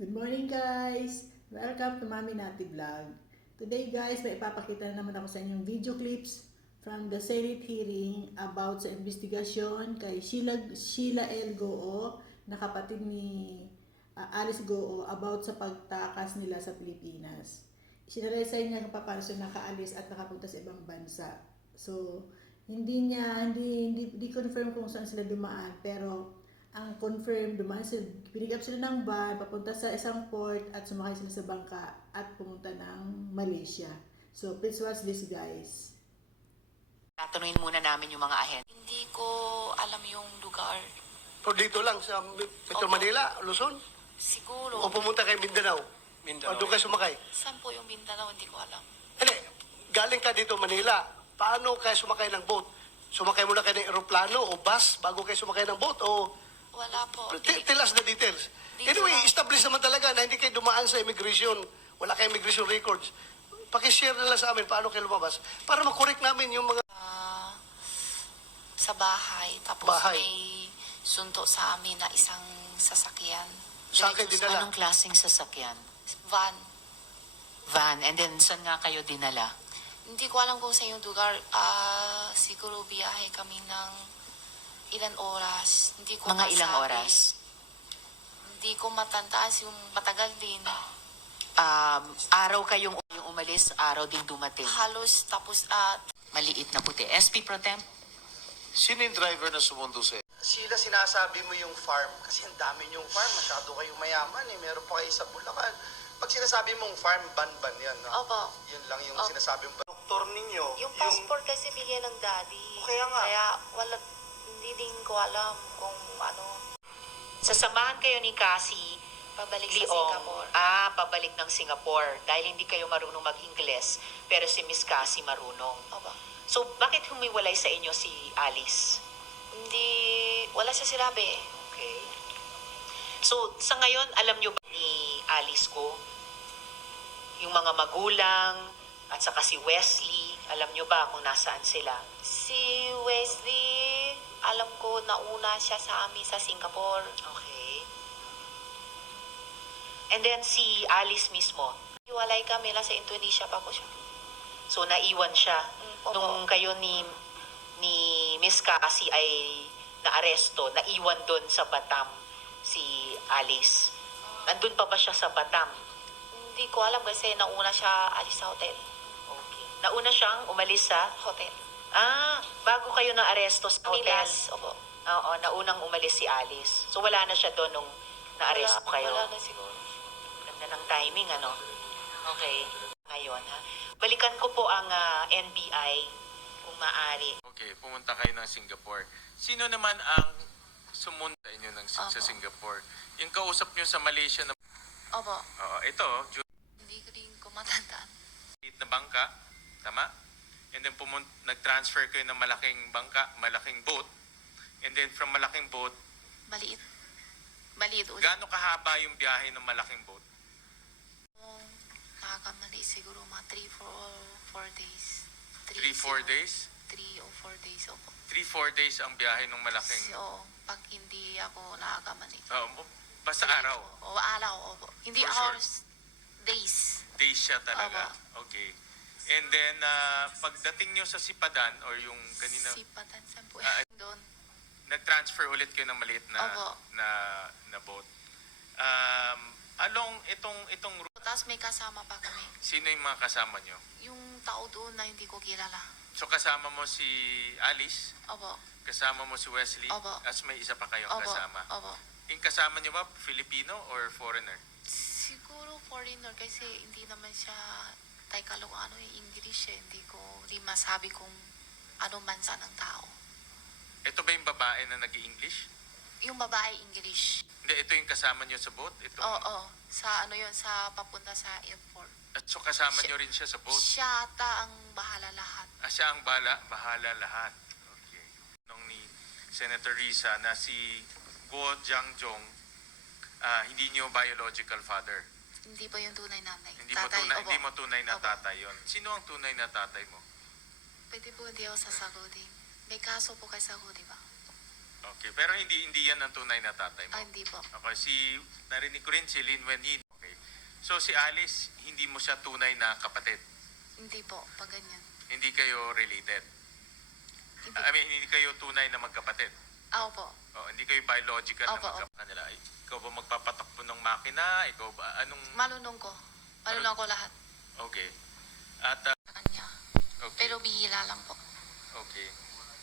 Good morning guys! Welcome to Mami Nati Vlog. Today guys, may ipapakita na naman ako sa inyong video clips from the Senate hearing about sa investigasyon kay Sheila L. Goo, na kapatid ni Alice Goo, about sa pagtakas nila sa Pilipinas. Sinalaysay niya kung paano siya nakaalis at nakapunta sa ibang bansa. So, hindi confirm kung saan sila dumaan, pero ang confirm, dumaan sila, pinig up sila ng van, papunta sa isang port at sumakay sila sa bangka at pumunta ng Malaysia. So, please watch this guys. Tatanungin muna namin yung mga ahente. Hindi ko alam yung lugar. Pero dito lang sa Metro Manila, Luzon? Siguro. O pumunta kay Mindanao? O doon kayo sumakay? Saan po yung Mindanao? Hindi ko alam. Hindi, galing ka dito Manila. Paano kayo sumakay ng boat? Sumakay muna kayo ng aeroplano o bus bago kayo sumakay ng boat? O Wala po. tell us the details. Dito Anyway, lang. establish naman talaga na hindi kayo dumaan sa immigration. Wala kayong immigration records. Pakishare na lang sa amin paano kayo lumabas para makorek namin yung mga... Sa bahay. Tapos Bahay. may sunto sa amin na isang sasakyan. Saan kayo Diretso dinala? Anong klaseng sasakyan? Van. Van. And then, saan nga kayo dinala? Hindi ko alam kung sa yung lugar. Siguro biyahe kami ng ilan oras. Hindi ko Mga ilang masabi. oras? Hindi ko matantaas yung matagal din. Araw kayong yung umalis, araw din dumating. Halos tapos Maliit na puti. SP Pro Temp? Sino yung driver na sumundo sa'yo? Sila sinasabi mo yung farm, kasi ang dami yung farm, masyado kayong mayaman eh, meron pa kayo sa Bulacan. Pag sinasabi mong farm, ban yan, no? Opo. Yun lang yung Opo. sinasabi mo. Doktor ninyo, Yung passport kasi bigyan ng daddy. Kaya nga. Kaya hindi din ko alam kung ano. Sasamahan kayo ni Cassie Pabalik sa Leong. Singapore. Pabalik ng Singapore. Dahil hindi kayo marunong mag-Ingles, pero si Miss Cassie marunong. Opo. So, bakit humiwalay sa inyo si Alice? Wala siya sinabi. Okay. So, sa ngayon, alam nyo ba ni Alice ko, yung mga magulang, at saka si Wesley, alam nyo ba kung nasaan sila? Si Wesley, alam ko nauna siya sa amin sa Singapore. Okay. And then si Alice mismo, Iwalay kami lang sa Indonesia pa ko siya. so naiwan siya. Opo. Nung kayo ni Miss Cassie ay naaresto, naiwan doon sa Batam si Alice. Nandun pa ba siya sa Batam? Hindi ko alam kasi nauna siya alis sa hotel. Okay. Nauna siyang umalis sa Hotel. bago kayo na-aresto sa hotel. Milas. Opo. Oo, naunang umalis si Alice. So wala na siya doon nung na-aresto kayo. Wala na siguro. Ganda ng timing, ano? Okay. Ngayon, ha? Balikan ko po ang NBI kung maaari. Okay, pumunta kayo ng Singapore. Sino naman ang sumunod sa inyo sa Opo. Singapore? Yung kausap nyo sa Malaysia na... Opo. ito, Hindi ko rin ko matandaan. maliit na bangka, tama? And then nag-transfer kayo ng malaking bangka, malaking boat. And then from malaking boat, Maliit. Maliit ulit. gaano kahaba yung biyahe ng malaking boat? Nakakamali siguro mga 4 days. 3-4 days? 3 o 4 days. Opo. 3-4 days ang biyahe ng malaking... So, pag hindi ako nakakamali. Basta araw. O araw, opo. Hindi For sure. hours. Days. Days siya talaga. Okay. And then, pagdating nyo sa Sipadan, or yung kanina, Sipatan sa buhay. Doon. nag-transfer ulit kayo ng maliit na Opo. na boat. Along itong route, Tapos may kasama pa kami. sino yung mga kasama nyo? Yung tao doon na hindi ko kilala. So kasama mo si Alice, Opo. kasama mo si Wesley, Opo. at may isa pa kayong Opo. kasama. Opo. Yung kasama nyo ba, Filipino or foreigner? Siguro foreigner kasi hindi naman siya Tagalog English eh. Hindi masabi kung ano bansa ng tao. Ito ba yung babae na nag-i-English? Yung babae English. Hindi, ito yung kasama nyo sa boat? Oo. Sa sa papunta sa airport. At so kasama nyo rin siya sa boat? Siya ata ang bahala lahat. Siya ang bahala lahat. Okay. Nung ni Senator Risa na si Guo Jiangjong, hindi niyo biological father. Hindi ba yung tunay nanay? Hindi Tatay, mo tunay na Opo. tatay yon. Sino ang tunay na tatay mo? Pwede po hindi ako sasagutin. May kaso po kay Sago, di ba? Okay, pero hindi yan ang tunay na tatay mo. Hindi po. Okay, narinig ko rin si Lin Wenhin. Okay. So si Alice, hindi mo siya tunay na kapatid. Hindi po, pag ganyan. Hindi kayo related. Hindi. I mean, hindi kayo tunay na magkapatid. Opo. Oh, hindi kayo biological Opo, na magkakanila. Ikaw ba magpapatakbo ng makina? Ikaw ba anong Malunong ko. Malunong ko lahat Okay. At sa kanya. okay. Pero bihila lang po. Okay.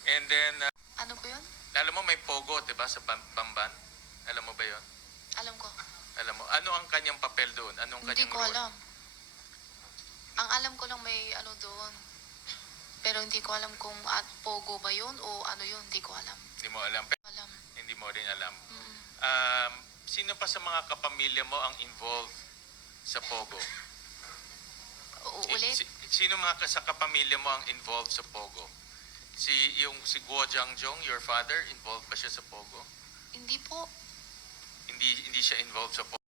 And then Ano po yun? alam mo may pogo, 'di ba, sa Bamban? Alam mo ba 'yon? Alam ko. Alam mo ano ang kanyang papel doon? Anong Hindi kanyang ko role? alam. Ang alam ko lang may ano doon. Pero hindi ko alam kung pogo ba yun o ano yun. Hindi ko alam. Hindi mo alam. Pero Alam. hindi mo rin alam. Mm. Sino pa sa mga kapamilya mo ang involved sa pogo? Uulit? Sino mga sa kapamilya mo ang involved sa pogo? Si Guo Jiangjong, your father, involved ba siya sa pogo? Hindi po. Hindi siya involved sa pogo.